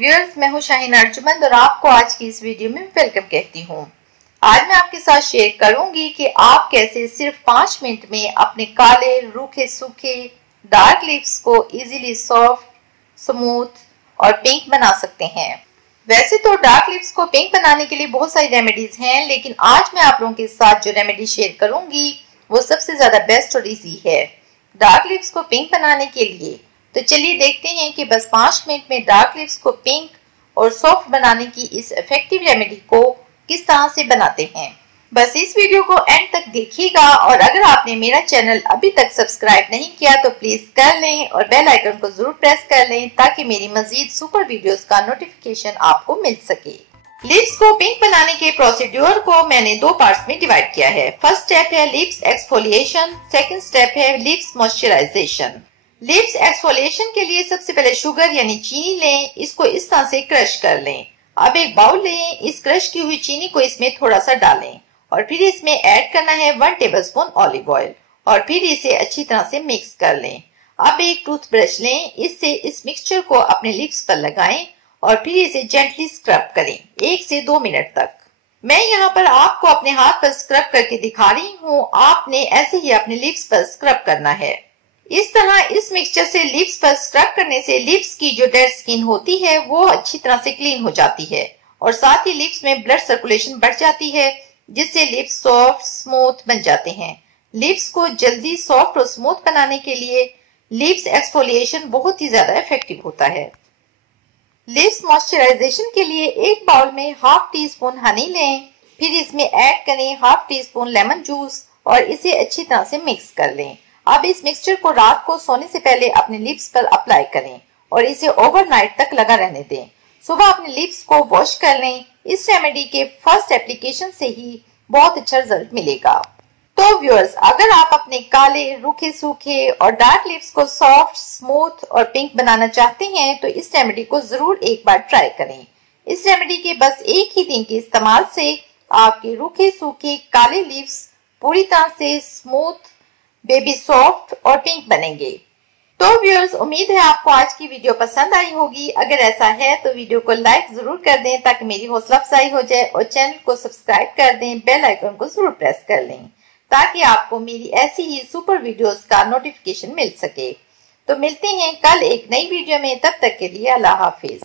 Viewers, मैं हूं शाहीन अर्जुमंद और आपको आज की इस वीडियो में वेलकम कहती हूं। आज मैं आपके साथ शेयर करूंगी कि आप कैसे सिर्फ 5 मिनट में अपने काले, रूखे सूखे डार्क लिप्स को इजीली सॉफ्ट, स्मूथ और पिंक बना सकते हैं। वैसे तो डार्क लिप्स को पिंक बनाने के लिए बहुत सारी रेमेडीज हैं, लेकिन आज मैं आप लोगों के साथ जो रेमेडी शेयर करूंगी वो सबसे ज्यादा बेस्ट और इजी है डार्क लिप्स को पिंक बनाने के लिए। तो चलिए देखते हैं कि बस 5 मिनट में डार्क लिप्स को पिंक और सॉफ्ट बनाने की इस इफेक्टिव रेमेडी को किस तरह से बनाते हैं। बस इस वीडियो को एंड तक देखिएगा और अगर आपने मेरा चैनल अभी तक सब्सक्राइब नहीं किया तो प्लीज कर लें और बेल आइकन को जरूर प्रेस कर लें ताकि मेरी मजीद सुपर वीडियोस का नोटिफिकेशन आपको मिल सके। लिप्स को पिंक बनाने के प्रोसीड्यूर को मैंने 2 पार्ट्स में डिवाइड किया है। फर्स्ट स्टेप है लिप्स एक्सफोलिएशन, सेकंड स्टेप है लिप्स मॉइस्चराइजेशन। लिप्स एक्सफोलिएशन के लिए सबसे पहले शुगर यानी चीनी लें, इसको इस तरह से क्रश कर लें। अब एक बाउल लें, इस क्रश की हुई चीनी को इसमें थोड़ा सा डालें और फिर इसमें ऐड करना है 1 टेबलस्पून ऑलिव ऑयल और फिर इसे अच्छी तरह से मिक्स कर लें। अब एक टूथब्रश लें, इससे इस मिक्सचर को अपने लिप्स पर लगाएं और फिर इसे जेंटली स्क्रब करें 1 से 2 मिनट तक। मैं यहाँ पर आपको अपने हाथ पर स्क्रब करके दिखा रही हूँ, आपने ऐसे ही अपने लिप्स पर स्क्रब करना है। इस तरह इस मिक्सचर से लिप्स पर स्क्रब करने से लिप्स की जो डेड स्किन होती है वो अच्छी तरह से क्लीन हो जाती है और साथ ही लिप्स में ब्लड सर्कुलेशन बढ़ जाती है, जिससे लिप्स सॉफ्ट स्मूथ बन जाते हैं। लिप्स को जल्दी सॉफ्ट और स्मूथ बनाने के लिए लिप्स एक्सफोलिएशन बहुत ही ज्यादा इफेक्टिव होता है। लिप्स मॉइस्चराइजेशन के लिए एक बाउल में हाफ टी स्पून हनी लें, फिर इसमें ऐड करें half tea spoon lemon juice और इसे अच्छी तरह से मिक्स कर लें। अब इस मिक्सचर को रात को सोने से पहले अपने लिप्स पर अप्लाई करें और इसे ओवरनाइट तक लगा रहने दें। सुबह अपने लिप्स को वॉश कर लें। इस रेमेडी के फर्स्ट एप्लीकेशन से ही बहुत अच्छा रिजल्ट मिलेगा। तो व्यूअर्स, अगर आप अपने काले, रूखे सूखे और डार्क लिप्स को सॉफ्ट, स्मूथ और पिंक बनाना चाहते हैं तो इस रेमेडी को जरूर एक बार ट्राई करें। इस रेमेडी के बस एक ही दिन के इस्तेमाल से आपके रूखे सूखे काले लिप्स पूरी तरह से स्मूथ, बेबी सॉफ्ट और पिंक बनेंगे। तो व्यूअर्स, उम्मीद है आपको आज की वीडियो पसंद आई होगी। अगर ऐसा है तो वीडियो को लाइक जरूर कर दें ताकि मेरी हौसला अफजाई हो जाए और चैनल को सब्सक्राइब कर दें, बेल आइकन को जरूर प्रेस कर लें ताकि आपको मेरी ऐसी ही सुपर वीडियोस का नोटिफिकेशन मिल सके। तो मिलते हैं कल एक नई वीडियो में, तब तक के लिए अल्लाह हाफिज।